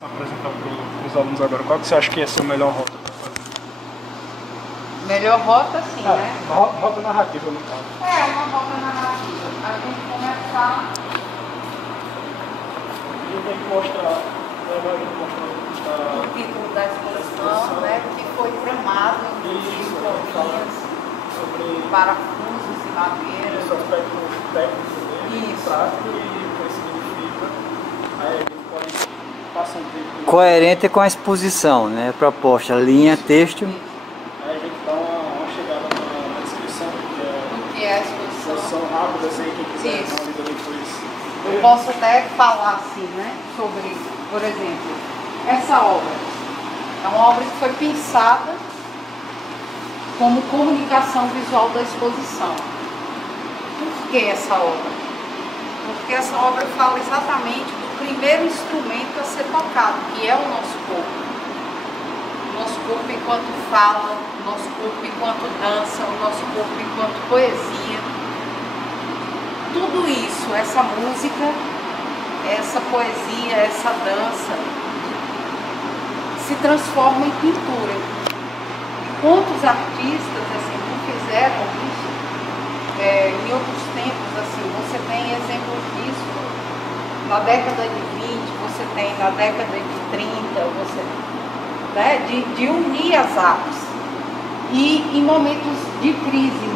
Apresentar para os alunos agora, qual que você acha que ia ser a melhor rota para fazer? Melhor rota, sim, né? Rota narrativa, no caso. É, uma rota narrativa. A gente começar... A gente tem que mostrar, o título da exposição, né? Que foi tramado em colunas, sobre parafusos e madeira. esse aspecto técnico dele, Isso. prático e o que significa. Aí a gente pode passar um tempo. Coerente com a exposição, né? Proposta, linha, texto. Aí a gente dá uma chegada na descrição, Do que é a exposição. exposição rápida, assim, quem quiser Isso. dar uma lida depois. Eu posso até falar assim, né? Sobre, por exemplo, essa obra. É uma obra que foi pensada como comunicação visual da exposição. Por que essa obra? Porque essa obra fala exatamente do primeiro instrumento a ser tocado, que é o nosso corpo. O nosso corpo enquanto fala, o nosso corpo enquanto dança, o nosso corpo enquanto poesia. Tudo isso, essa música, essa poesia, essa dança, se transforma em pintura. Quantos artistas assim, não fizeram isso? Em outros tempos, assim, você tem exemplos disso na década de 20, você tem na década de 30, você, né, de unir as artes. E em momentos de crise,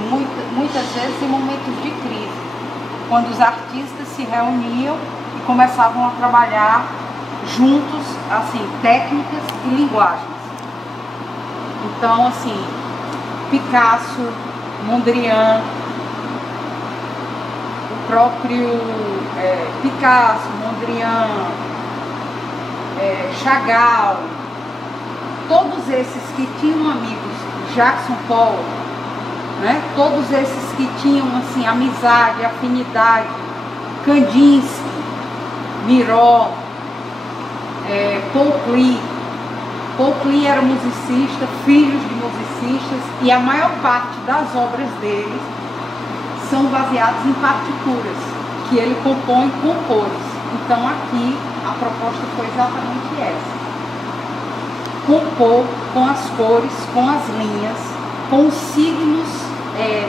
muitas vezes em momentos de crise, quando os artistas se reuniam e começavam a trabalhar juntos, assim, técnicas e linguagens. Então, assim, Picasso, Mondrian, o próprio Picasso, Mondrian, Chagall, todos esses que tinham amigos, Jackson Pollock, né? Todos esses que tinham assim, amizade, afinidade, Kandinsky, Miró, Paul Klee. Paul Klee era musicista, filhos de musicistas, e a maior parte das obras deles são baseadas em partituras, que ele compõe com cores. Então aqui a proposta foi exatamente essa. Compor com as cores, com as linhas, com os signos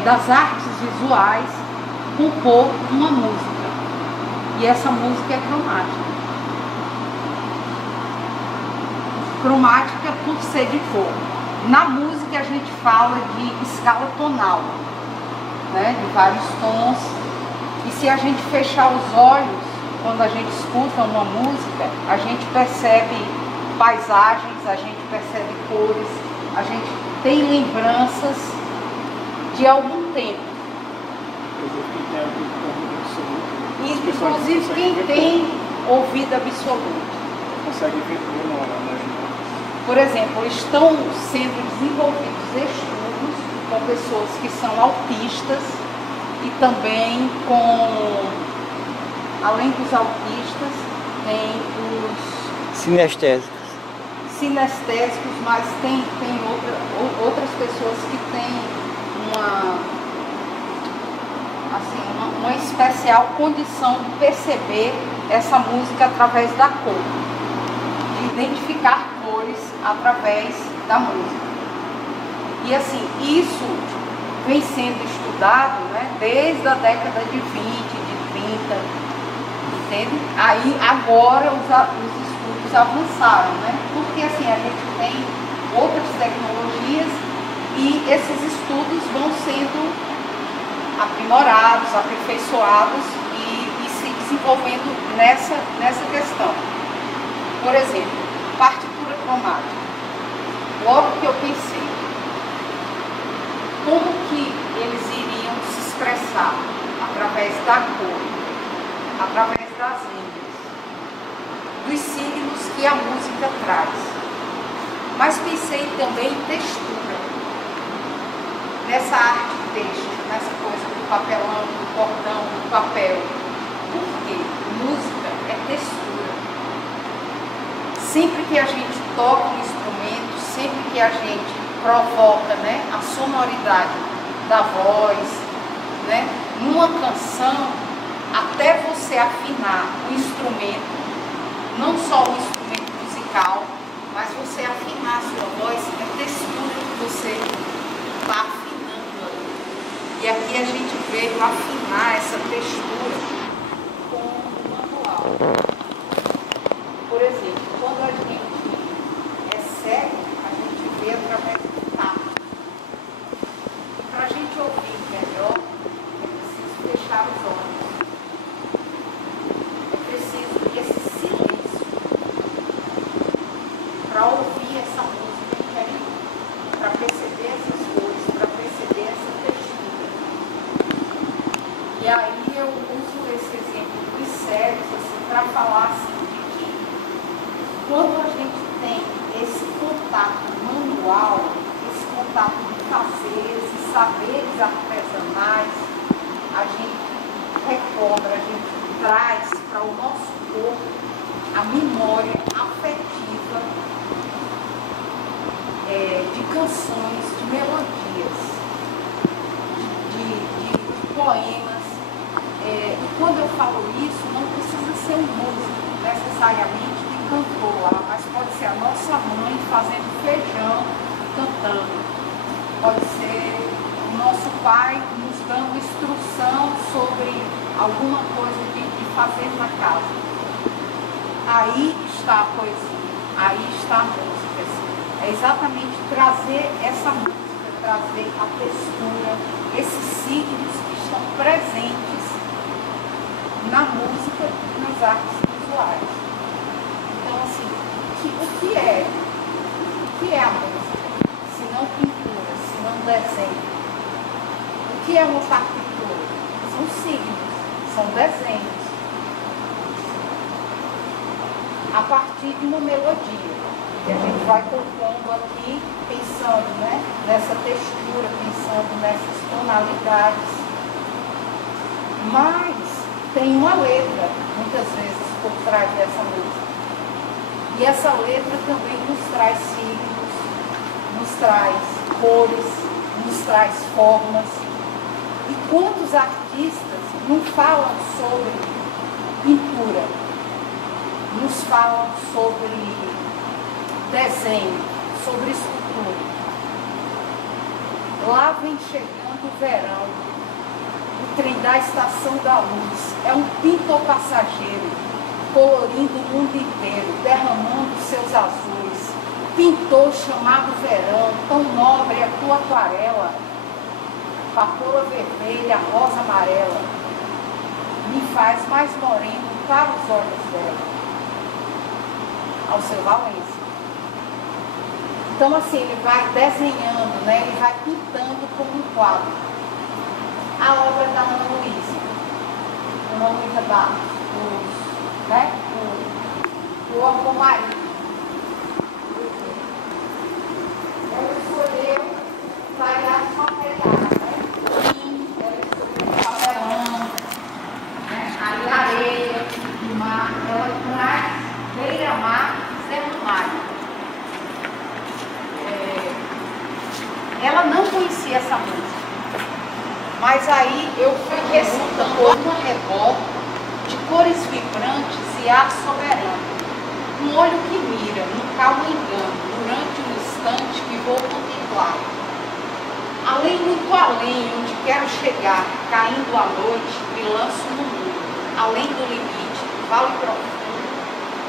das artes visuais, compor uma música. E essa música é cromática. Cromática por ser de cor. Na música a gente fala de escala tonal, né, de vários tons. E se a gente fechar os olhos, quando a gente escuta uma música, a gente percebe paisagens, a gente percebe cores, a gente tem lembranças de algum tempo. Inclusive quem tem ouvido absoluto. Consegue ver tudo na Por exemplo, estão sendo desenvolvidos estudos com pessoas que são autistas e também com, além dos autistas, tem os sinestésicos, mas tem outras pessoas que têm uma especial condição de perceber essa música através da cor, de identificar cores através da música. E assim, isso vem sendo estudado, né, desde a década de 20, de 30, entende? Aí agora os estudos avançaram, né? Porque assim, a gente tem outras tecnologias e esses estudos vão sendo aprimorados, aperfeiçoados e se desenvolvendo nessa questão. Por exemplo, partitura cromática. Logo que eu pensei, como que eles iriam se expressar? Através da cor, através das linhas, dos signos que a música traz. Mas pensei também em textura, nessa arte texto, nessa coisa do papelão, do cordão, do papel. Por quê? Música é textura. Sempre que a gente toca um instrumento, sempre que a gente provoca, né, a sonoridade da voz, né, numa canção, até você afinar o instrumento, não só o instrumento musical, mas você afinar a sua voz é a textura que você está afinando ali. E aqui a gente veio afinar essa textura com o manual. Por exemplo, quando a gente é cego, a gente vê através do tato. Para a gente ouvir melhor, é preciso fechar os olhos. É preciso esse silêncio para ouvir essa música inteira, para perceber essas cores, para perceber essa textura. E aí eu uso esse exemplo dos cegos assim, para falar assim, de que quando a gente tem esse contato manual, esse contato de fazer, esses saberes artesanais, a gente recobra, a gente traz para o nosso corpo a memória afetiva de canções, de melodias, de poemas. E quando eu falo isso, não precisa ser um músico necessariamente que cantou lá, mas pode ser a nossa mãe fazendo feijão e cantando. Pode ser o nosso pai nos dando instrução sobre alguma coisa de fazer na casa. Aí está a poesia, aí está a música. É exatamente trazer essa música, trazer a textura, esses signos que estão presentes na música e nas artes visuais. Então, assim, o que é a música? Se não pintura, se não desenho. O que é uma partitura? São signos, são desenhos. A partir de uma melodia. E a gente vai compondo aqui, pensando, né, nessa textura, pensando nessas tonalidades. Mas tem uma letra, muitas vezes, por trás dessa música. E essa letra também nos traz signos, nos traz cores, nos traz formas. E quantos artistas não falam sobre pintura, nos falam sobre desenho, sobre escultura. Lá vem chegando o verão, o trem da Estação da Luz, é um pintor passageiro, colorindo o mundo inteiro, derramando seus azuis. Pintor chamado verão, tão nobre a tua aquarela, papoula vermelha, rosa amarela, me faz mais moreno para os olhos dela. Ao seu Valença. Então, assim, ele vai desenhando, né? Ele vai pintando como um quadro. A obra da Ana Luísa Barros, né? O Amor Marido. Ela escolheu variar só pegar, né? Ela escolheu papelão, né? Aí areia, o mar, ela traz beira-mar, Zé-Mário. Ela não conhecia essa música, mas aí eu fui recitando uma rebota de cores vibrantes e ar soberano, um olho que mira, no calmo engano, durante um instante que vou contemplar. Além, muito além, onde quero chegar, caindo à noite, me lanço no mundo, além do limite, vale profundo,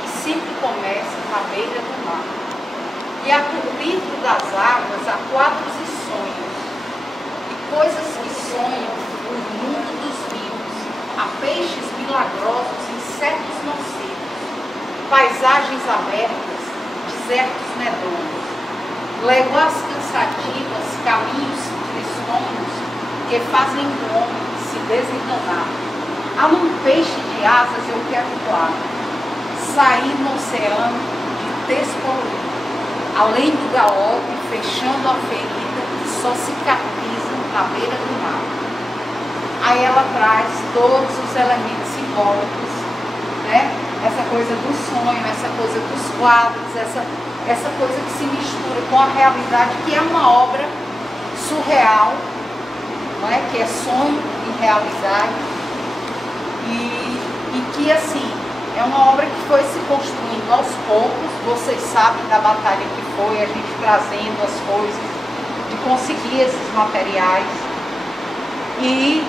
que sempre começa na beira do mar. E há por dentro das águas há quadros e sonhos, e coisas que sonham o mundo dos vivos, há peixes milagrosos, insetos nocivos, paisagens abertas, desertos medonhos, léguas cansativas, caminhos tristonhos, que fazem o homem se desenganar. Há um peixe de asas eu quero voar, sair no oceano de despoluir. Além do galope, fechando a ferida que só cicatriza na beira do mar. Aí ela traz todos os elementos simbólicos, né? Essa coisa do sonho, essa coisa dos quadros, essa coisa que se mistura com a realidade, que é uma obra surreal, não é? Que é sonho e realidade. E que, assim, é uma obra que foi se construindo indo aos poucos, vocês sabem da batalha que foi, a gente trazendo as coisas, de conseguir esses materiais. E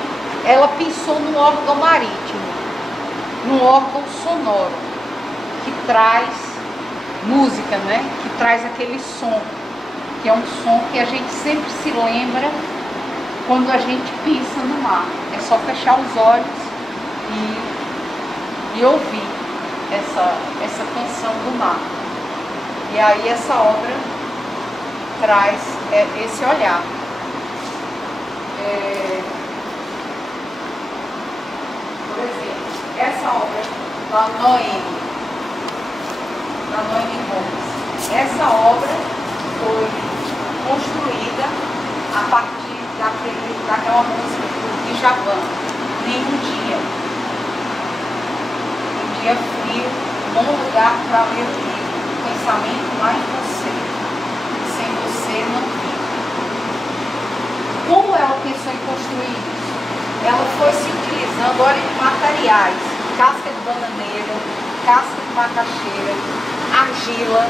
ela pensou no órgão marítimo, num órgão sonoro, que traz música, né? Que traz aquele som, que é um som que a gente sempre se lembra quando a gente pensa no mar. É só fechar os olhos e ouvir essa canção do mar. E aí essa obra traz esse olhar. Por exemplo, essa obra da Noemi Gomes. Essa obra foi construída a partir daquela música do Djavan, Nenhum Dia. Um dia frio, bom lugar para ler o livro, pensamento lá em você, sem você não vive. Como ela pensou em construir isso? Ela foi se utilizando, olha, de materiais, casca de bananeira, casca de macaxeira, argila,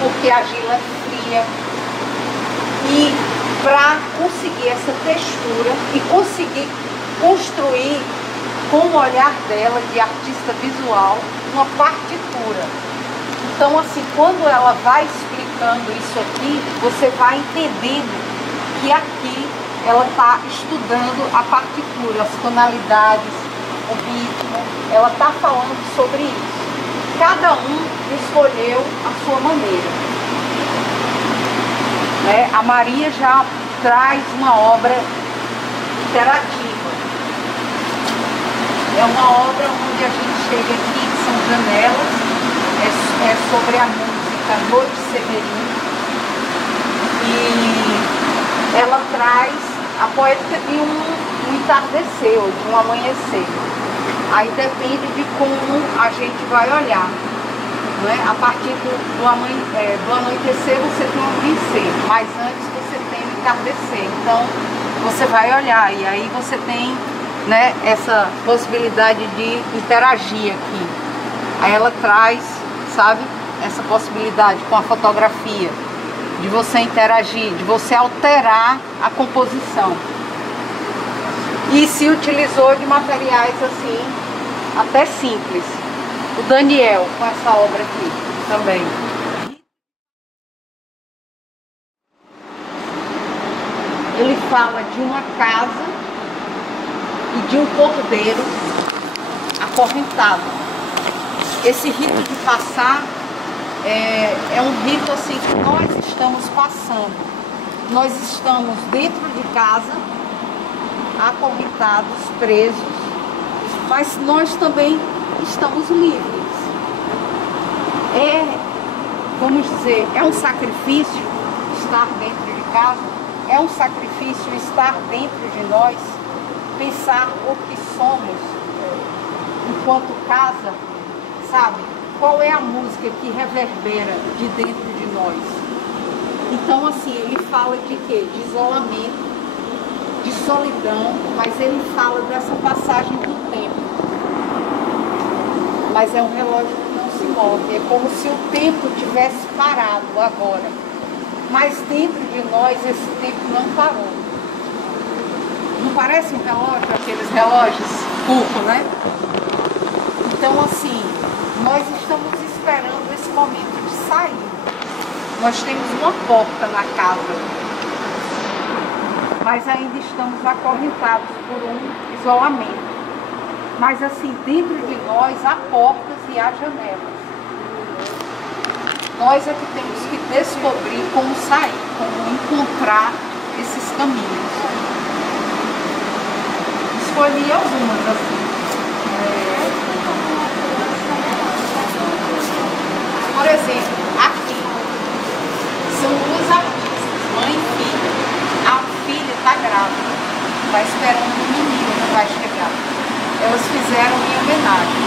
porque a argila é fria, e para conseguir essa textura e conseguir construir com o olhar dela de artista visual uma partitura. Então, assim, quando ela vai explicando isso aqui, você vai entendendo que aqui ela está estudando a partitura, as tonalidades, o ritmo, ela está falando sobre isso. Cada um escolheu a sua maneira. Né? A Maria já traz uma obra interativa. É uma obra onde a gente chega aqui, que são janelas, é sobre a música Noite Severina. E ela traz a poética de um entardecer, ou de um amanhecer. Aí depende de como a gente vai olhar. Né? A partir do anoitecer você tem um amanhecer, mas antes você tem o entardecer. Então você vai olhar e aí você tem, né, essa possibilidade de interagir aqui. Aí ela traz, sabe, essa possibilidade com a fotografia, de você interagir, de você alterar a composição. E se utilizou de materiais assim, até simples. O Daniel, com essa obra aqui também. Ele fala de uma casa e de um cordeiro acorrentado. Esse rito de passar é um rito assim que nós estamos passando. Nós estamos dentro de casa, acorrentados, presos, mas nós também estamos livres. Vamos dizer, é um sacrifício estar dentro de casa, é um sacrifício estar dentro de nós, pensar o que somos enquanto casa, sabe? Qual é a música que reverbera de dentro de nós? Então, assim, ele fala de quê? De isolamento, de solidão, mas ele fala dessa passagem do tempo. Mas é um relógio que não se move, é como se o tempo tivesse parado agora. Mas dentro de nós esse tempo não parou. Não parece um relógio, aqueles relógios curvos, né? Então, assim, nós estamos esperando esse momento de sair. Nós temos uma porta na casa, mas ainda estamos acorrentados por um isolamento. Mas assim, dentro de nós há portas e há janelas. Nós é que temos que descobrir como sair, como encontrar esses caminhos. Escolhi algumas assim. Por exemplo, aqui são duas artistas, mãe e filha. A filha está grávida, está esperando um menino que vai chegar. Elas fizeram em homenagem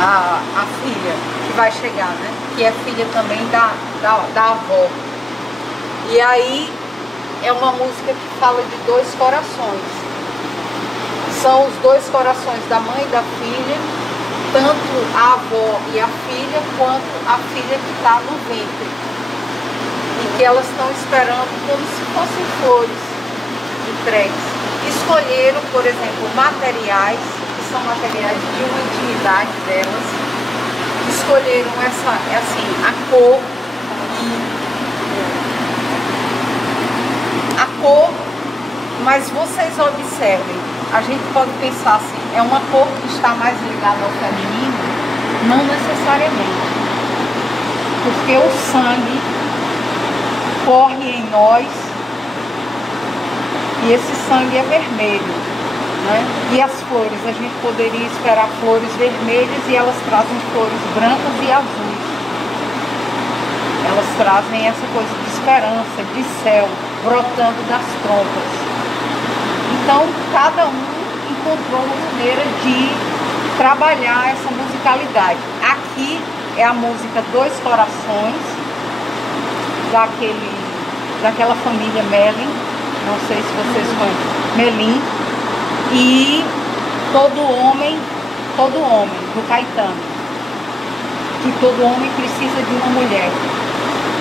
à filha que vai chegar, né? Que é filha também da avó. E aí é uma música que fala de dois corações. São os dois corações da mãe e da filha tanto a avó e a filha, quanto a filha que está no ventre. E que elas estão esperando como se fossem flores entregues. Escolheram, por exemplo, materiais, que são materiais de uma intimidade delas. Escolheram a cor, mas vocês observem, a gente pode pensar assim, é uma cor que está mais ligada ao feminino? Não necessariamente, porque o sangue corre em nós e esse sangue é vermelho, né? E as flores, a gente poderia esperar flores vermelhas e elas trazem flores brancas e azuis. Elas trazem essa coisa de esperança, de céu, brotando das trompas. Então, cada um encontrou uma maneira de trabalhar essa musicalidade. Aqui é a música Dois Corações, daquela família Melin, não sei se vocês conhecem, Melim, e Todo Homem, do Caetano, que todo homem precisa de uma mulher.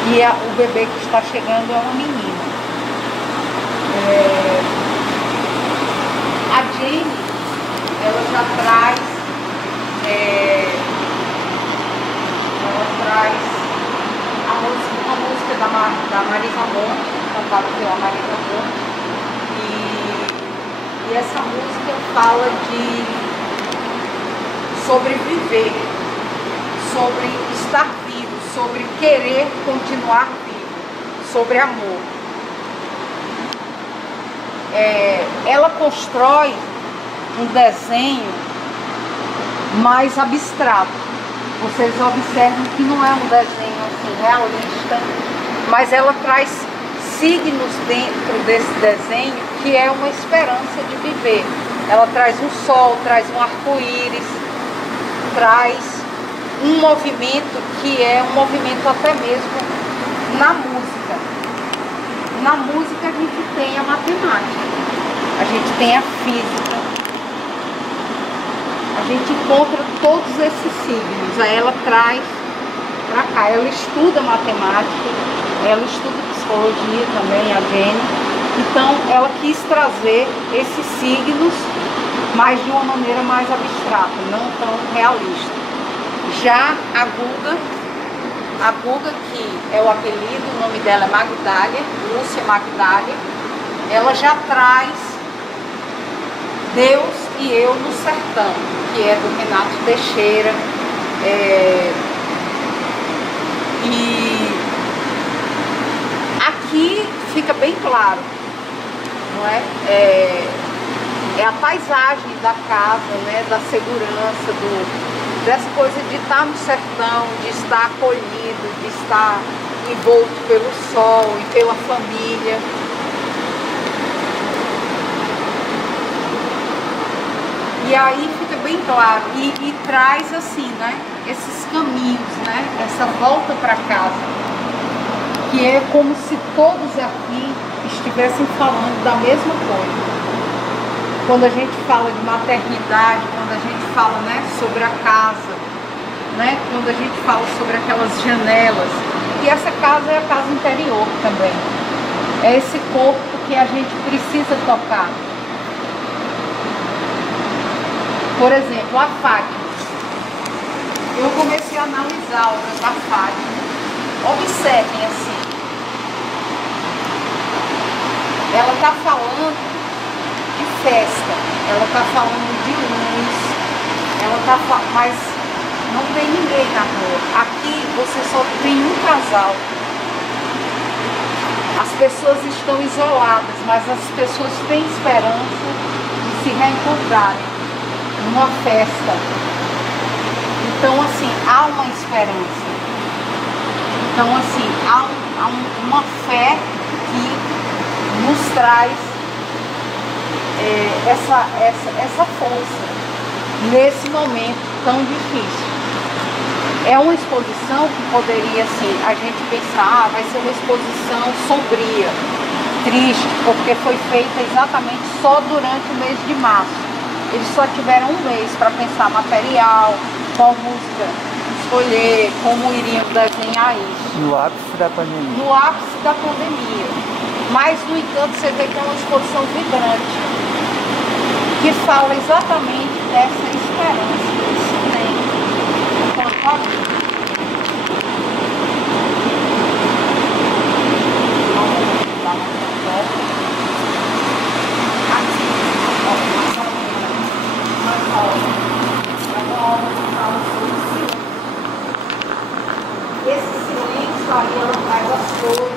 E o bebê que está chegando é uma menina. A Jenny, ela já traz, a música da Marisa Monte, cantada pela Marisa Monte, e essa música fala sobre viver, sobre estar vivo, sobre querer continuar vivo, sobre amor. Ela constrói um desenho mais abstrato. Vocês observam que não é um desenho assim, realista, mas ela traz signos dentro desse desenho que é uma esperança de viver. Ela traz um sol, traz um arco-íris, traz um movimento que é um movimento até mesmo na música. Na música a gente tem a matemática, a gente tem a física, a gente encontra todos esses signos. Aí ela traz para cá, ela estuda matemática, ela estuda psicologia também, a Jenny. Então ela quis trazer esses signos, mas de uma maneira mais abstrata, não tão realista. Já a Guga, que é o apelido, o nome dela é Magdália, Lúcia Magdália, ela já traz Deus e Eu no Sertão, que é do Renato Teixeira. E aqui fica bem claro, não é? É a paisagem da casa, né? Da segurança, dessa coisa de estar no sertão, de estar acolhido, de estar envolto pelo sol e pela família. E aí fica bem claro, e traz assim, né, esses caminhos, né, essa volta para casa, que é como se todos aqui estivessem falando da mesma coisa. Quando a gente fala de maternidade, quando a gente fala, né, sobre a casa, né, quando a gente fala sobre aquelas janelas, e essa casa é a casa interior também. É esse corpo que a gente precisa tocar. Por exemplo, a Fátima. Eu comecei a analisar a obra da Fátima. Observem assim. Ela está falando de festa, ela está falando de luz, mas não tem ninguém na rua. Aqui você só tem um casal. As pessoas estão isoladas, mas as pessoas têm esperança de se reencontrarem numa festa. Então assim, há uma esperança. Então assim, há uma fé que nos traz essa força nesse momento tão difícil. É uma exposição que poderia, assim, a gente pensar, vai ser uma exposição sombria, triste, porque foi feita exatamente só durante o mês de março. Eles só tiveram um mês para pensar material, qual música escolher, como iriam desenhar isso. No ápice da pandemia. No ápice da pandemia. Mas, no entanto, você vê que é uma exposição vibrante, que fala exatamente dessa esperança que se tem quanto à vida. Esse silêncio aí, ela traz as cores,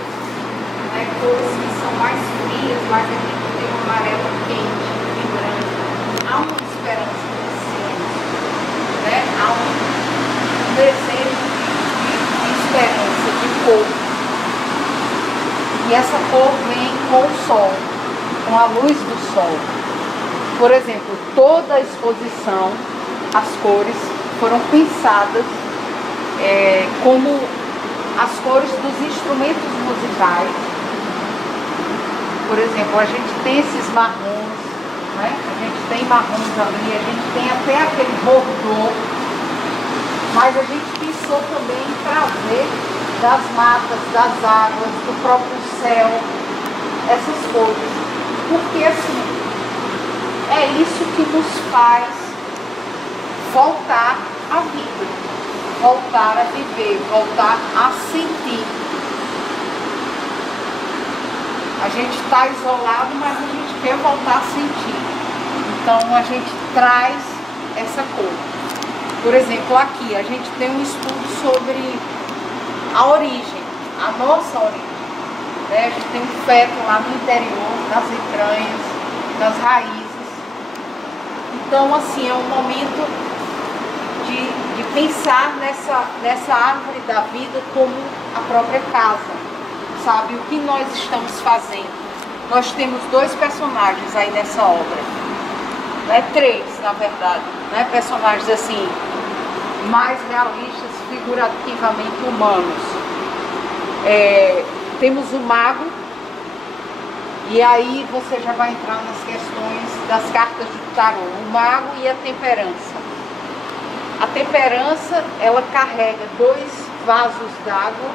né? Cores que são mais frias, mas aqui tem um amarelo quente, vibrante. Há uma esperança nesse silêncio, né? Há um desejo de esperança, de cor. E essa cor vem com o sol, com a luz do sol. Por exemplo, toda a exposição, as cores foram pensadas como as cores dos instrumentos musicais. Por exemplo, a gente tem esses marrons, né? A gente tem marrons ali, a gente tem até aquele bordô, mas a gente pensou também em trazer das matas, das águas, do próprio céu, essas cores. Porque assim, é isso que nos faz voltar à vida, voltar a viver, voltar a sentir. A gente está isolado, mas a gente quer voltar a sentir. Então a gente traz essa cor. Por exemplo, aqui a gente tem um estudo sobre a origem, a nossa origem. Né? A gente tem um feto lá no interior, nas entranhas, nas raízes. Então, assim, é um momento de pensar nessa árvore da vida como a própria casa, sabe? O que nós estamos fazendo? Nós temos 2 personagens aí nessa obra, né? 3, na verdade, né? Personagens assim, mais realistas, figurativamente humanos. Temos o mago, e aí você já vai entrar nas questões das cartas do tarô, o mago e a temperança. A temperança, ela carrega 2 vasos d'água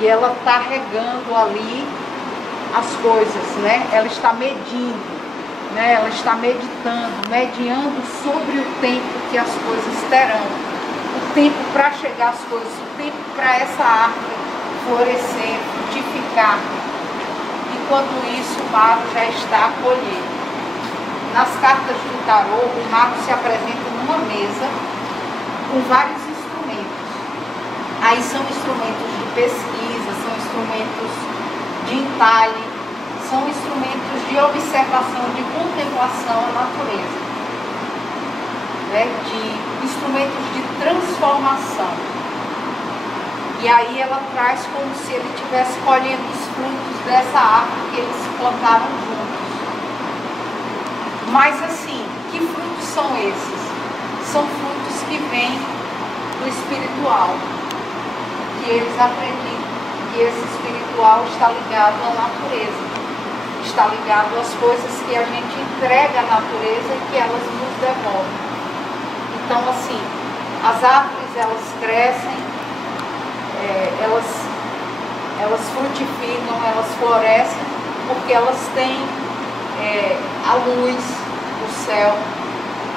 e ela está regando ali as coisas, né? Ela está medindo, né? Ela está meditando, mediando sobre o tempo que as coisas terão. O tempo para chegar às coisas, o tempo para essa árvore florescer, frutificar. Enquanto isso, o mago já está a colher. Nas cartas do tarô, o mago se apresenta numa mesa com vários instrumentos. Aí são instrumentos de pesquisa, são instrumentos de entalhe, são instrumentos de observação, de contemplação à natureza, né? De instrumentos de transformação. E aí ela traz como se ele estivesse colhendo os frutos dessa árvore que eles plantaram juntos. Mas assim, que frutos são esses? São frutos que vêm do espiritual, que eles acreditam que esse espiritual está ligado à natureza, está ligado às coisas que a gente entrega à natureza e que elas nos devolvem. Então assim, as árvores elas crescem, elas frutificam, elas florescem, porque elas têm a luz do céu,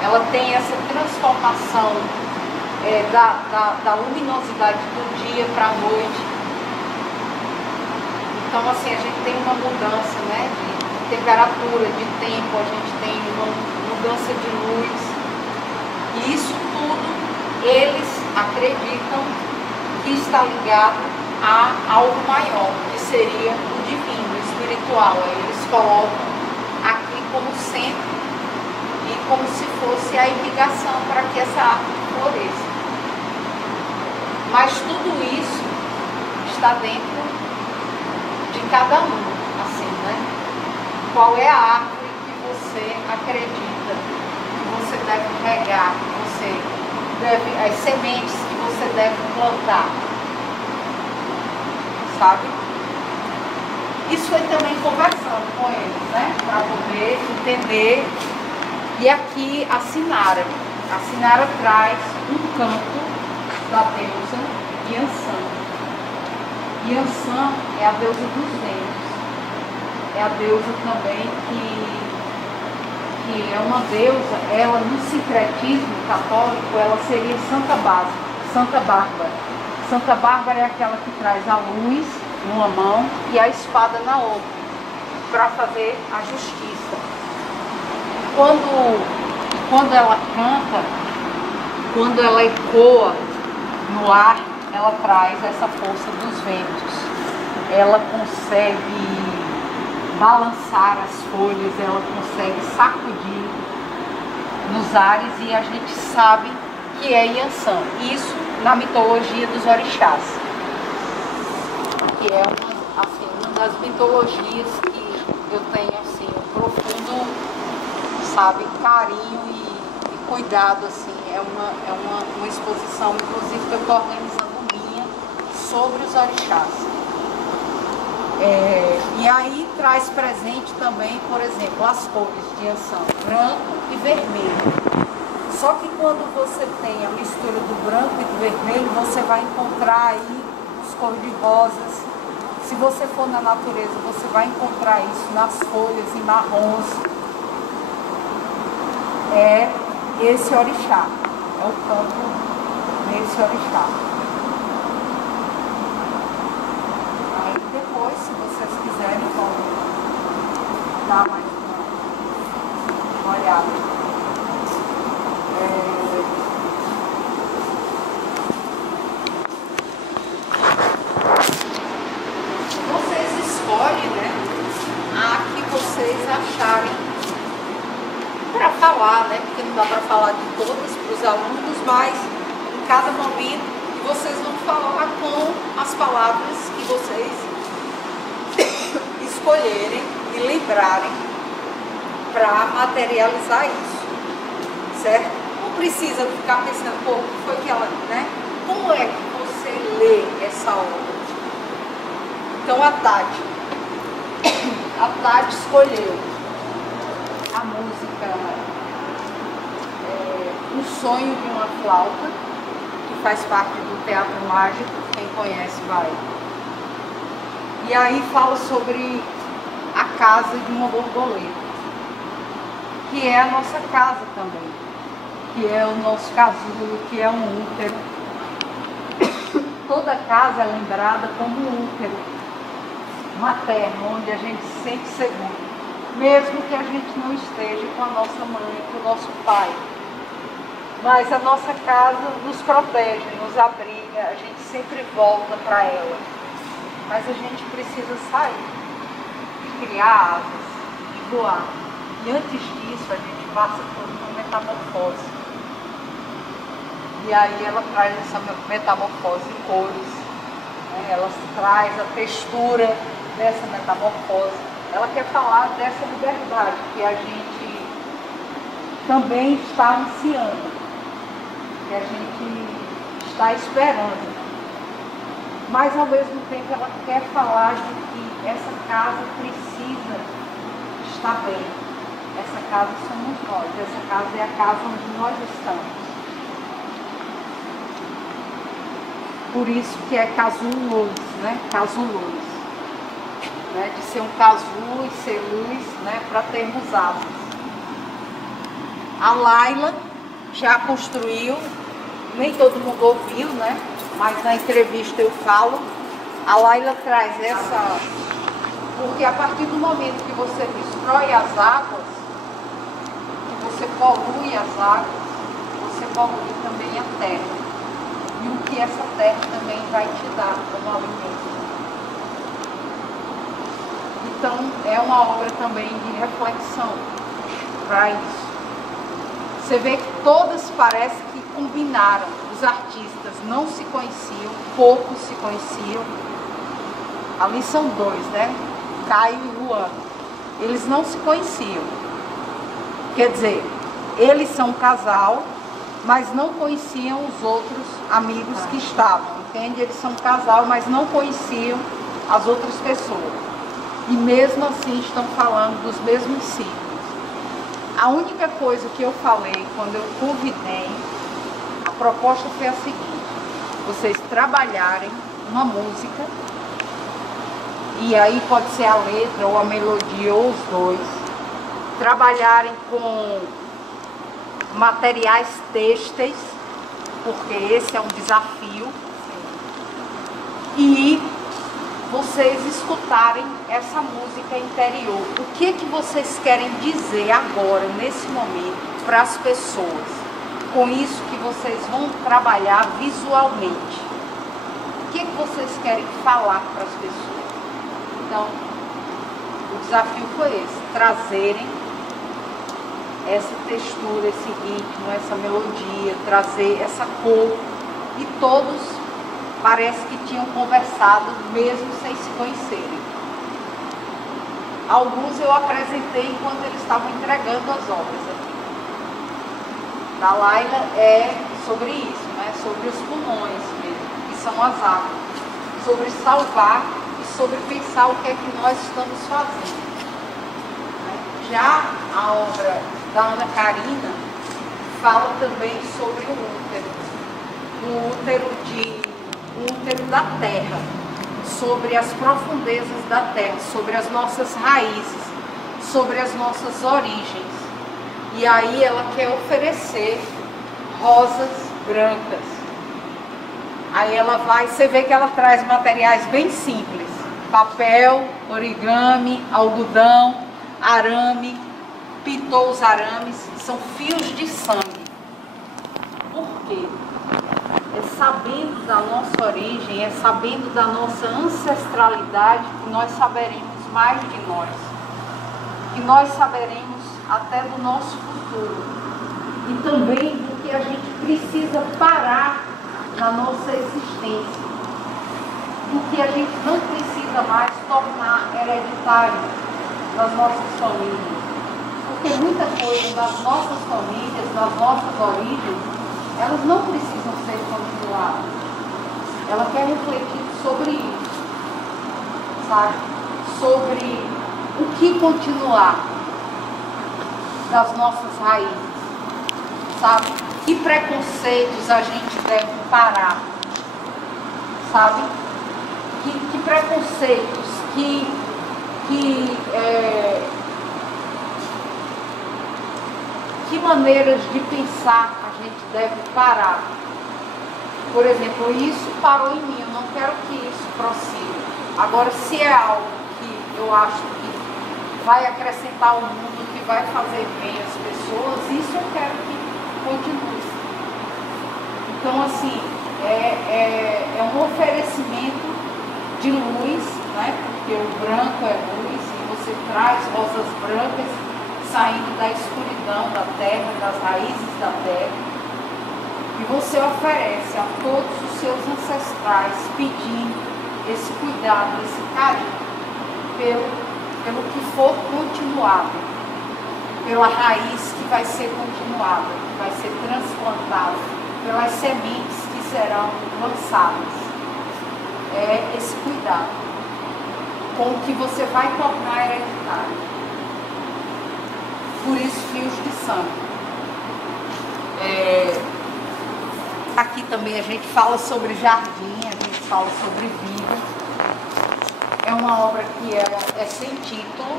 ela tem essa transformação da luminosidade do dia para a noite. Então assim, a gente tem uma mudança, né, de temperatura, de tempo, a gente tem uma mudança de luz. E isso tudo, eles acreditam que está ligado a algo maior, que seria o divino, o espiritual. Aí eles colocam aqui como centro e como se fosse a irrigação para que essa árvore floresça. Mas tudo isso está dentro de cada um, assim, né? Qual é a árvore que você acredita que você deve regar, as sementes que você deve plantar, sabe? Isso foi também conversando com eles, né? Para poder entender. E aqui a Sinara traz um canto da deusa Iansã. Iansã é a deusa dos ventos. É a deusa também que é uma deusa, ela no sincretismo católico, ela seria Santa Bárbara. Santa Bárbara é aquela que traz a luz numa mão e a espada na outra, para fazer a justiça. Quando ela canta, quando ela ecoa no ar, ela traz essa força dos ventos. Ela consegue balançar as folhas, ela consegue sacudir nos ares e a gente sabe que é Iansã. Isso na mitologia dos orixás, que é uma das mitologias que eu tenho assim, um profundo, sabe, carinho e cuidado, assim. É uma exposição, inclusive, que eu estou organizando minha sobre os orixás. E aí traz presente também, por exemplo, as cores de Iansã, branco e vermelho. Só que quando você tem a mistura do branco e do vermelho, você vai encontrar aí os cor-de-rosas. Se você for na natureza, você vai encontrar isso nas folhas e marrons. É esse orixá, é o campo nesse orixá. Aí depois, se vocês quiserem, vão dar mais uma olhada. Vocês escolhem, né, a que vocês acharem para falar, né, porque não dá para falar de todas para os alunos, mas em cada momento vocês vão falar com as palavras que vocês escolherem e lembrarem para materializar isso, certo? Não precisa ficar pensando, pô, o que foi que ela, né? Como é que você lê essa obra? Então a Tati escolheu a música O Sonho de uma Flauta, que faz parte do Teatro Mágico, quem conhece vai. E aí fala sobre a casa de uma borboleta, que é a nossa casa também, que é o nosso casulo, que é um útero. Toda casa é lembrada como um útero materno, onde a gente se sente seguro, mesmo que a gente não esteja com a nossa mãe, com o nosso pai. Mas a nossa casa nos protege, nos abriga, a gente sempre volta para ela. Mas a gente precisa sair, criar asas e voar. E antes disso, a gente passa por uma metamorfose. E aí ela traz essa metamorfose em cores, né? Ela traz a textura dessa metamorfose. Ela quer falar dessa liberdade que a gente também está ansiando, que a gente está esperando. Mas ao mesmo tempo ela quer falar de que essa casa precisa estar bem. Essa casa somos nós, essa casa é a casa onde nós estamos. Por isso que é casulo, né? Casulo, né? De ser um casulo e ser luz, né? Para termos asas. A Laila já construiu, nem todo mundo ouviu, né? Mas na entrevista eu falo. A Laila traz essa, porque a partir do momento que você destrói as águas, que você polui as águas, você polui também a terra. E o que essa terra também vai te dar como alimento. Então é uma obra também de reflexão para isso. Você vê que todas parecem que combinaram. Os artistas não se conheciam, poucos se conheciam. Ali são dois, né? Caio e Luan. Eles não se conheciam. Quer dizer, eles são um casal, mas não conheciam os outros amigos que estavam, entende? Eles são um casal, mas não conheciam as outras pessoas. E mesmo assim estão falando dos mesmos ciclos. A única coisa que eu falei quando eu convidei a proposta foi a seguinte: vocês trabalharem uma música, e aí pode ser a letra ou a melodia ou os dois, trabalharem com materiais têxteis, porque esse é um desafio, e vocês escutarem essa música interior. O que que vocês querem dizer agora, nesse momento, para as pessoas? Com isso que vocês vão trabalhar visualmente. O que que vocês querem falar para as pessoas? Então, o desafio foi esse: trazerem essa textura, esse ritmo, essa melodia, trazer essa cor. E todos parece que tinham conversado mesmo sem se conhecerem. Alguns eu apresentei enquanto eles estavam entregando as obras aqui. Da Laila é sobre isso, né? Sobre os pulmões mesmo, que são as águas. Sobre salvar e sobre pensar o que é que nós estamos fazendo. Já a obra da Ana Karina fala também sobre o útero da terra, sobre as profundezas da terra, sobre as nossas raízes, sobre as nossas origens. E aí ela quer oferecer rosas brancas. Aí ela vai, você vê que ela traz materiais bem simples: papel, origami, algodão, arame, pintou os arames, são fios de sangue. Por quê? É sabendo da nossa origem, é sabendo da nossa ancestralidade que nós saberemos mais de nós. Que nós saberemos até do nosso futuro. E também do que a gente precisa parar na nossa existência. Do que a gente não precisa mais tornar hereditário nas nossas famílias. Porque muita coisa das nossas famílias, das nossas origens, elas não precisam ser continuadas. Ela quer refletir sobre isso, sabe? Sobre o que continuar das nossas raízes, sabe? Que preconceitos a gente deve parar, sabe? Que preconceitos, que maneiras de pensar a gente deve parar. Por exemplo, isso parou em mim, eu não quero que isso prossiga. Agora, se é algo que eu acho que vai acrescentar ao mundo, que vai fazer bem às pessoas, isso eu quero que continue. Então, assim, é um oferecimento de luz, né? Porque o branco é luz, e você traz rosas brancas saindo da escuridão da terra, das raízes da terra, e você oferece a todos os seus ancestrais, pedindo esse cuidado, esse carinho pelo que for continuado, pela raiz que vai ser continuada, que vai ser transplantada, pelas sementes que serão lançadas. É esse cuidado com o que você vai tornar hereditário. Por isso, fios de sangue. Aqui também a gente fala sobre jardim, a gente fala sobre vida. É uma obra que é sem título,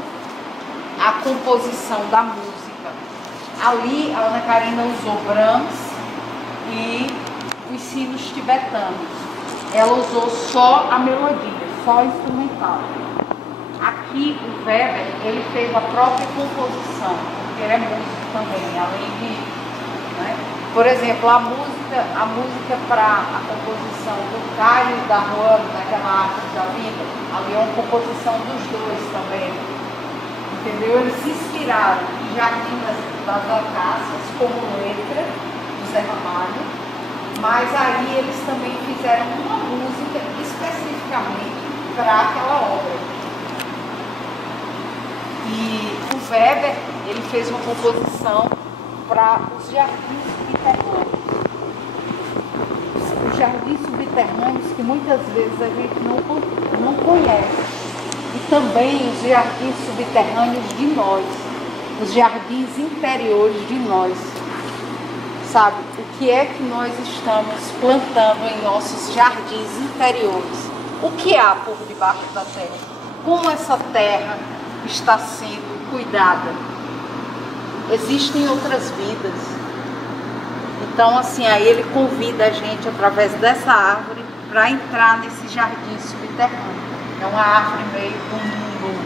a composição da música. Ali a Ana Karina usou Brahms e os sinos tibetanos. Ela usou só a melodia, só o instrumental. Aqui o Weber, ele fez a própria composição, porque ele é músico também, além de, né? Por exemplo, a música para a composição do Caio e da Juana, naquela arte da vida, ali é uma composição dos dois também, entendeu? Eles se inspiraram em Jardim das Acácias como letra do Zé Ramalho, mas aí eles também fizeram uma música especificamente para aquela obra. E o Weber, ele fez uma composição para os jardins subterrâneos. Os jardins subterrâneos que muitas vezes a gente não conhece. E também os jardins subterrâneos de nós. Os jardins interiores de nós. Sabe? O que é que nós estamos plantando em nossos jardins interiores? O que há por debaixo da terra? Como essa terra está sendo cuidada? Existem outras vidas. Então, assim, aí ele convida a gente, através dessa árvore, para entrar nesse jardim subterrâneo. É uma árvore meio do mundo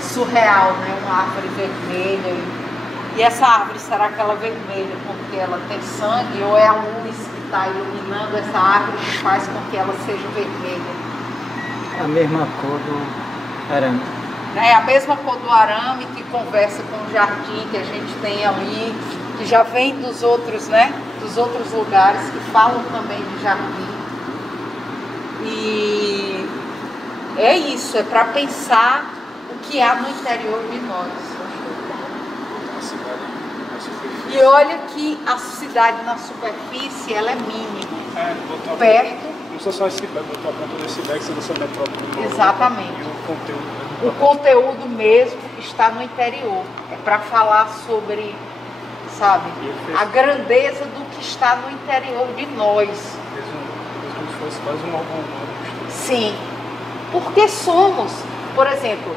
surreal, né? Uma árvore vermelha. E essa árvore, será que ela é vermelha porque ela tem sangue, ou é a luz que está iluminando essa árvore que faz com que ela seja vermelha? A mesma cor do arame. É a mesma cor do arame, que conversa com o jardim que a gente tem ali, que já vem dos outros, né? Dos outros lugares que falam também de jardim. E é isso, é para pensar o que há no interior de nós. E olha que a cidade na superfície, ela é mínima. Perto. Não só esse iceberg, botou a ponta desse iceberg, você não metrópole. Exatamente. E o conteúdo. O conteúdo mesmo está no interior. É para falar sobre, sabe, a grandeza do que está no interior de nós. Como se fosse quase um órgão humano. Sim. Porque somos, por exemplo,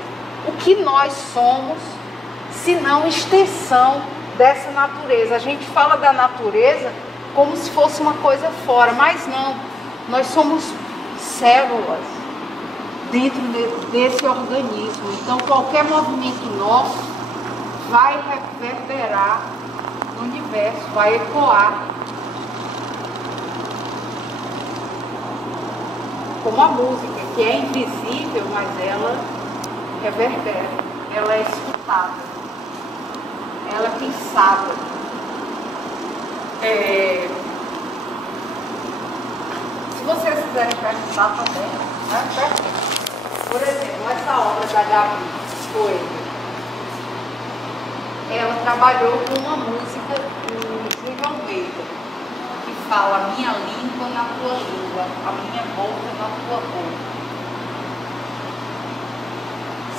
o que nós somos, se não extensão dessa natureza. A gente fala da natureza como se fosse uma coisa fora, mas não. Nós somos células dentro desse organismo. Então, qualquer movimento nosso vai reverberar no universo, vai ecoar. Como a música, que é invisível, mas ela reverbera, ela é escutada, ela é pensada. Se vocês quiserem perguntar também, né? Por exemplo, essa obra da Gabi Coelho, ela trabalhou com uma música do Júlio Almeida, que fala: a minha língua na tua língua, a minha boca na tua boca.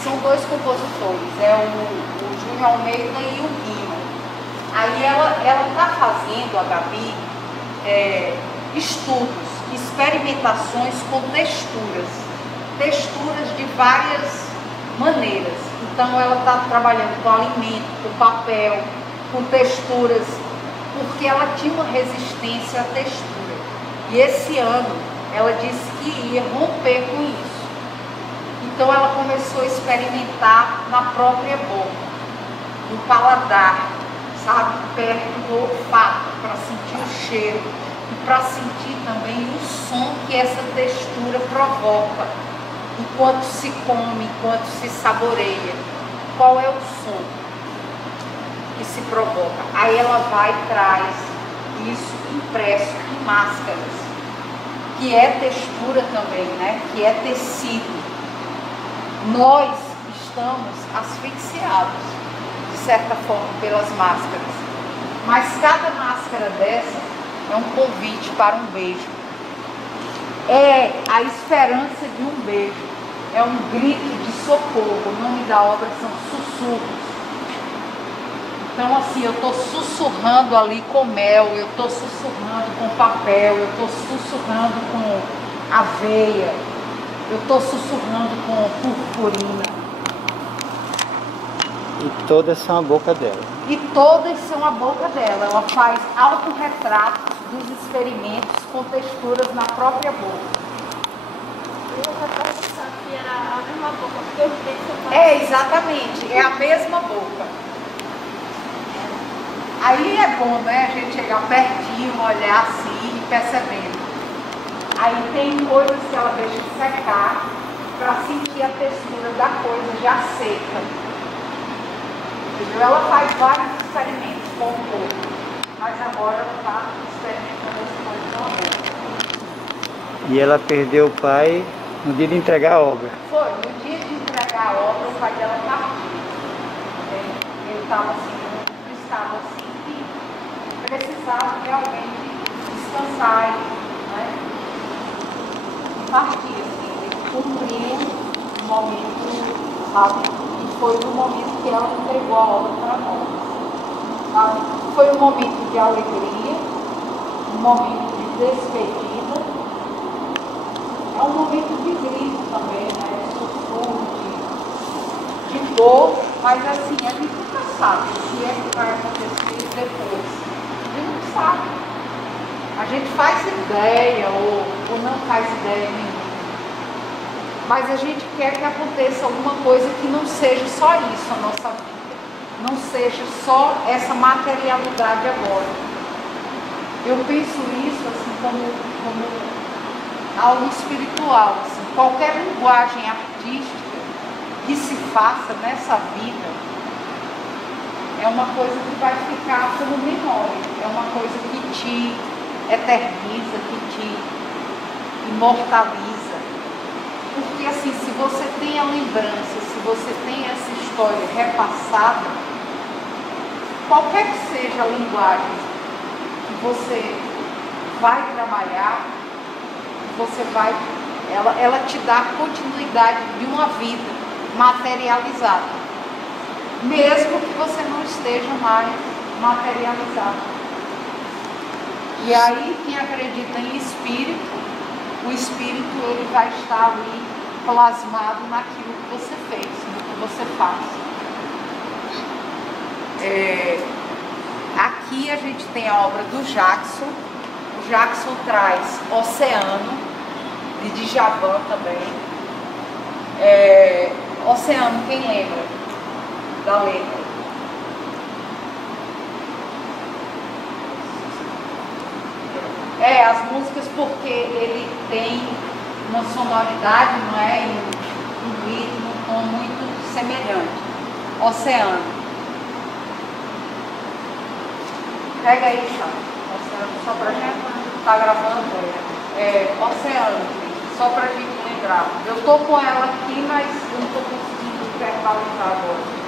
São dois compositores, é o Júlio Almeida e o Guima. Aí ela está fazendo, a Gabi, estudos, experimentações com texturas de várias maneiras. Então ela está trabalhando com alimento, com papel, com texturas, porque ela tinha uma resistência à textura. E esse ano ela disse que ia romper com isso. Então ela começou a experimentar na própria boca, no paladar, sabe, perto do olfato, para sentir o cheiro e para sentir também o som que essa textura provoca, enquanto se come, enquanto se saboreia. Qual é o som que se provoca? Aí ela vai e traz isso impresso em máscaras, que é textura também, né? Que é tecido. Nós estamos asfixiados, de certa forma, pelas máscaras. Mas cada máscara dessa é um convite para um beijo. É a esperança de um beijo. É um grito de socorro. O nome da obra são sussurros. Então, assim, eu estou sussurrando ali com mel, eu estou sussurrando com papel, eu estou sussurrando com aveia, eu estou sussurrando com purpurina. E todas são a boca dela. E todas são a boca dela. Ela faz autorretratos dos experimentos com texturas na própria boca. Eu já pensava que era a mesma boca, porque os dentes são Exatamente, é a mesma boca. Aí é bom, né, a gente chegar pertinho, olhar assim e percebendo. Aí tem coisas que ela deixa secar para sentir a textura da coisa já seca. Entendeu? Ela faz vários experimentos com o corpo, mas agora ela está experimentando as coisas novas. E ela perdeu o pai no dia de entregar a obra. Foi, no dia de entregar a obra, o pai dela partiu. Ele estava assim, num estado assim, que precisava realmente descansar, né? E partir, assim, ele cumpriu o momento, sabe? E foi no momento que ela entregou a obra para nós. Foi um momento de alegria, um momento de despedida, é um momento de grito também, né? De sussurro, de dor, mas assim, a gente nunca sabe o que é que vai acontecer depois. A gente não sabe. A gente faz ideia ou não faz ideia nenhuma. Mas a gente quer que aconteça alguma coisa que não seja só isso a nossa vida. Não seja só essa materialidade agora. Eu penso isso assim como algo espiritual. Assim. Qualquer linguagem artística que se faça nessa vida é uma coisa que vai ficar como memória. É uma coisa que te eterniza, que te imortaliza. Porque assim, se você tem a lembrança, se você tem essa história repassada, qualquer que seja a linguagem que você vai trabalhar, ela te dá continuidade de uma vida materializada, mesmo que você não esteja mais materializado. E aí, quem acredita em espírito, o espírito ele vai estar ali plasmado naquilo que você fez, no que você faz. Aqui a gente tem a obra do Jackson. O Jackson traz Oceano, de Djavan também. Oceano, quem lembra da letra? As músicas, porque ele tem uma sonoridade, não é? Um ritmo, um tom muito semelhante. Oceano. Pega aí, Chá. Oceano, só pra gente. Tá gravando? Oceano, só pra gente lembrar. Eu tô com ela aqui, mas eu não tô conseguindo verbalizar agora.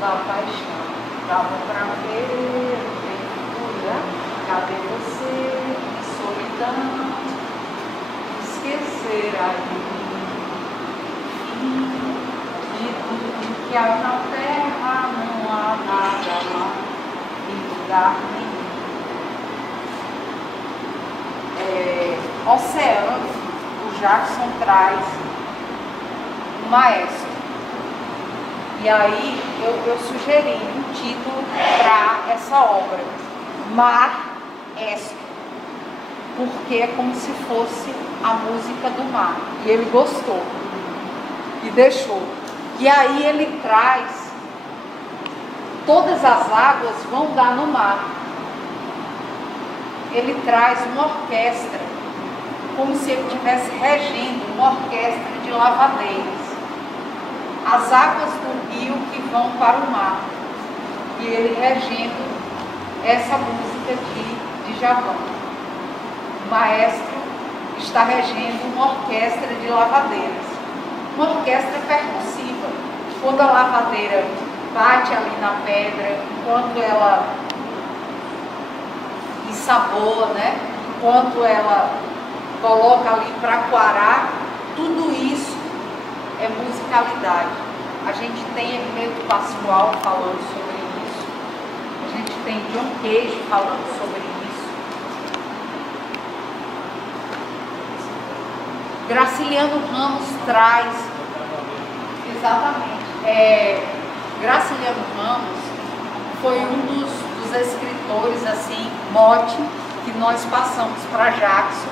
Da paixão, dava pra ver, ventura, cadê você, que solidão, esquecer aí, de tudo que há na terra, não há nada lá, em lugar nenhum. Oceano, o Jackson traz o maestro. E aí eu sugeri um título para essa obra, Maestro, porque é como se fosse a música do mar. E ele gostou e deixou. E aí ele traz, todas as águas vão dar no mar. Ele traz uma orquestra, como se ele estivesse regendo uma orquestra de lavadeiras. As águas do rio que vão para o mar. E ele regendo essa música de Djavan. O maestro está regendo uma orquestra de lavadeiras. Uma orquestra percussiva. Quando a lavadeira bate ali na pedra, enquanto ela ensaboa, né? Enquanto ela coloca ali para coarar, tudo isso é musicalidade. A gente tem Hermeto Pascoal falando sobre isso. A gente tem John Cage falando sobre isso. Graciliano Ramos traz, exatamente, Graciliano Ramos foi um dos escritores, assim, mote, que nós passamos para Jackson,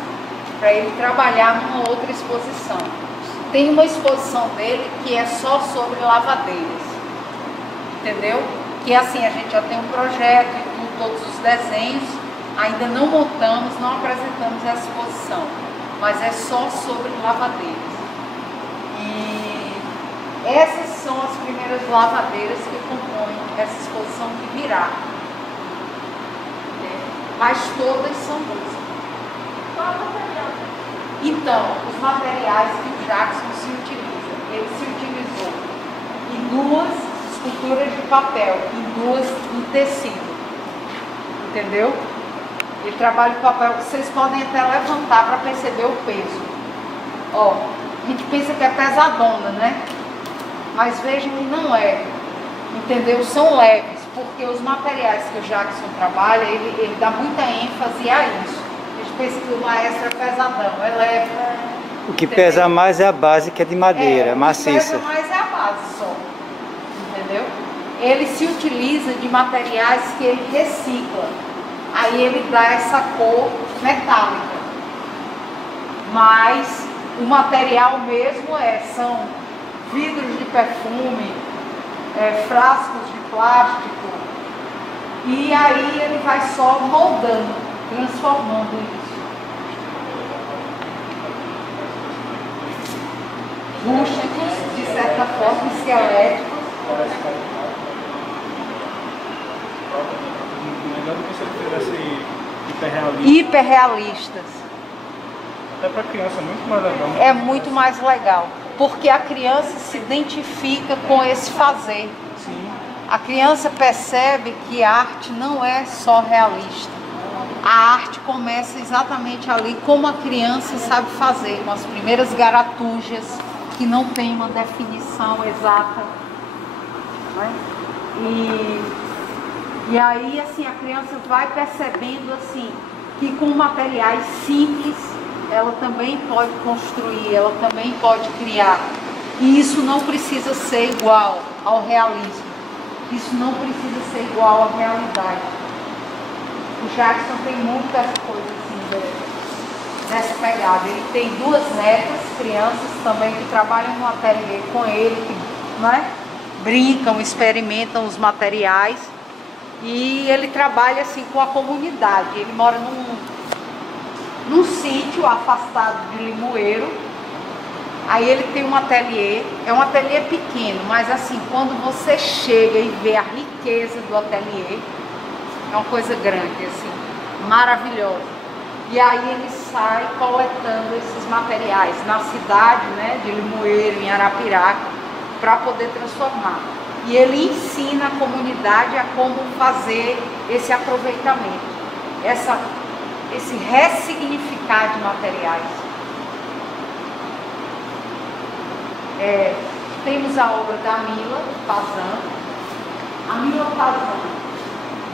para ele trabalhar numa outra exposição. Tem uma exposição dele que é só sobre lavadeiras, entendeu? Que assim, a gente já tem um projeto e tudo, todos os desenhos, ainda não montamos, não apresentamos essa exposição, mas é só sobre lavadeiras. E essas são as primeiras lavadeiras que compõem essa exposição que virá. Mas todas são músicas. Qual é o material? Então, os materiais que o Jackson se utiliza, ele se utilizou duas esculturas de papel, em duas em tecido. Entendeu? Ele trabalha com papel que vocês podem até levantar para perceber o peso. Ó, a gente pensa que é pesadona, né? Mas vejam que não é. Entendeu? São leves, porque os materiais que o Jackson trabalha, ele dá muita ênfase a isso. A gente pensa que o maestro é pesadão, é leve. O que pesa mais é a base, que é de madeira, maciça. O que pesa mais é a base só. Entendeu? Ele se utiliza de materiais que ele recicla. Aí ele dá essa cor metálica. Mas o material mesmo são vidros de perfume, frascos de plástico. E aí ele vai só moldando, transformando isso. Rústicos, de certa forma, esqueléticos. Melhor do que se ele fizesse hiperrealista. Hiperrealistas. Até para criança é muito mais legal. É muito mais legal, porque a criança se identifica com esse fazer. Sim. A criança percebe que a arte não é só realista. A arte começa exatamente ali como a criança sabe fazer, com as primeiras garatujas que não tem uma definição exata. Né? E aí assim a criança vai percebendo assim que com materiais simples ela também pode construir, ela também pode criar. E isso não precisa ser igual ao realismo. Isso não precisa ser igual à realidade. O Jackson tem muito essa coisa assim, dessa pegada. Ele tem duas netas, crianças também, que trabalham no ateliê com ele, que, né, brincam, experimentam os materiais. E ele trabalha assim com a comunidade. Ele mora num sítio afastado de Limoeiro. Aí ele tem um ateliê, é um ateliê pequeno, mas assim, quando você chega e vê a riqueza do ateliê, é uma coisa grande, assim, maravilhosa. E aí ele sai coletando esses materiais na cidade, né, de Limoeiro, em Arapiraca, para poder transformar. E ele ensina a comunidade a como fazer esse aproveitamento, esse ressignificar de materiais. Temos a obra da Mila Pazan. A Mila Pazan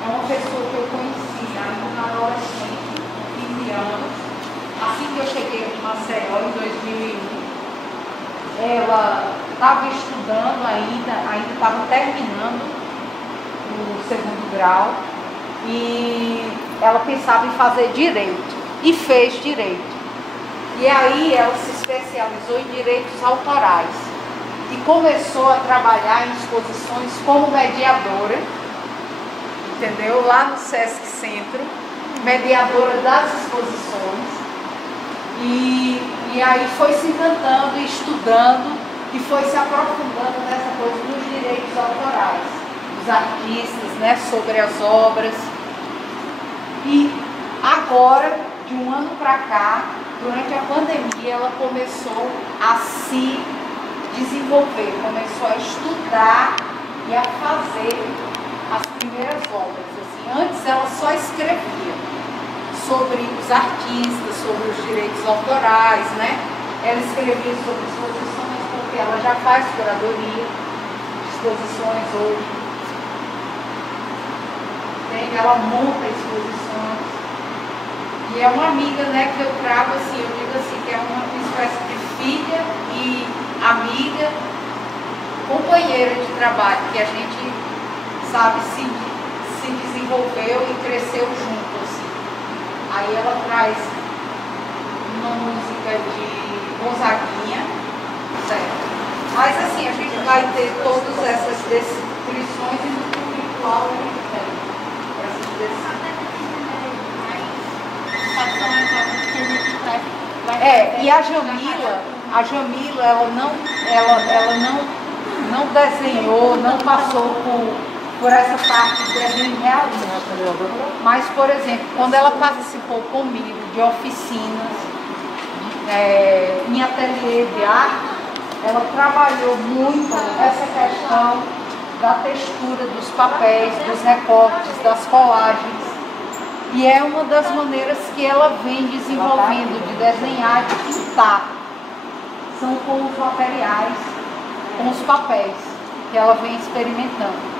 é uma pessoa que eu conheci ainda na adolescente, com 15 anos, assim que eu cheguei em Maceió em 2001. Ela estava estudando ainda estava terminando o segundo grau, e ela pensava em fazer direito, e fez direito. E aí ela se especializou em direitos autorais e começou a trabalhar em exposições como mediadora, entendeu? Lá no Sesc Centro, mediadora das exposições. E aí foi se encantando e estudando e foi se aprofundando nessa coisa dos direitos autorais, dos artistas, né, sobre as obras. E agora, de um ano para cá, durante a pandemia, ela começou a se desenvolver, começou a estudar e a fazer as primeiras obras. Assim, antes ela só escrevia sobre os artistas, sobre os direitos autorais, né? Ela escrevia sobre exposições, porque ela já faz curadoria de exposições hoje. Ela monta exposições. E é uma amiga, né, que eu trago assim, eu digo assim, que é uma espécie de filha e amiga, companheira de trabalho, que a gente, sabe, se desenvolveu e cresceu junto, assim. Aí ela traz uma música de Gonzaguinha, certo? Mas assim, a gente vai ter todas essas descrições e no curricular a gente tem essas descrições. E a Jamila, ela não desenhou, não passou por essa parte de desenho realista. Mas, por exemplo, quando ela participou comigo de oficinas em ateliê de arte, ela trabalhou muito essa questão da textura dos papéis, dos recortes, das colagens. E é uma das maneiras que ela vem desenvolvendo de desenhar, de pintar. São com os materiais, com os papéis que ela vem experimentando.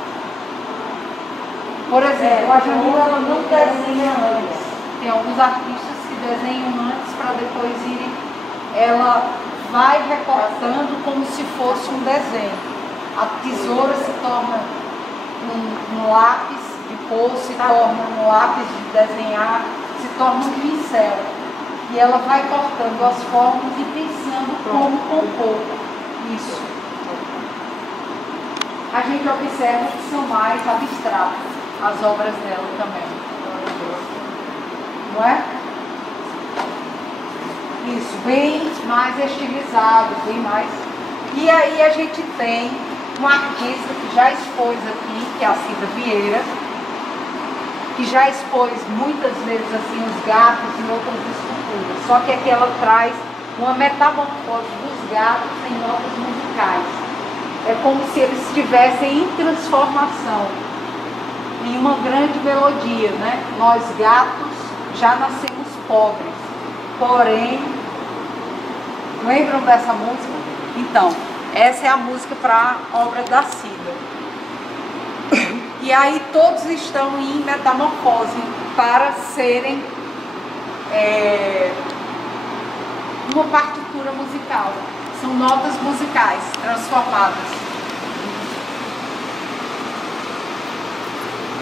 Por exemplo, a Jamila ela não desenha antes. Tem alguns artistas que desenham antes para depois irem. Ela vai recortando como se fosse um desenho. A tesoura se torna um lápis de cor, se torna um lápis de desenhar, se torna um pincel. E ela vai cortando as formas e pensando como compor isso. A gente observa que são mais abstratas as obras dela também. Não é? Isso, bem mais estilizado, bem mais. E aí a gente tem uma artista que já expôs aqui, que é a Cida Vieira, que já expôs muitas vezes assim os gatos em outras esculturas. Só que aqui ela traz uma metamorfose dos gatos em notas musicais. É como se eles estivessem em transformação, em uma grande melodia, né? Nós gatos já nascemos pobres, porém, lembram dessa música? Então, essa é a música para a obra da Cida. E aí todos estão em metamorfose para serem uma partitura musical. São notas musicais transformadas.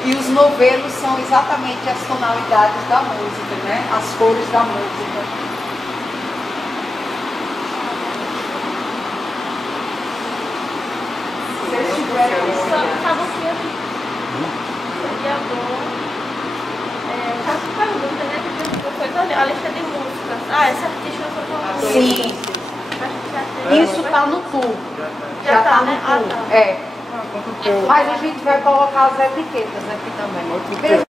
E os novelos são exatamente as tonalidades da música, né? As cores da música. Se eles tiverem Sabe o que seria bom? Caso pergunta, né? Depois a lista de músicas. Ah, essa artista foi falando. Sim. Isso está no tubo. Já tá, no né? tubo. Ah, tá. É. Mas a gente vai colocar as etiquetas aqui também.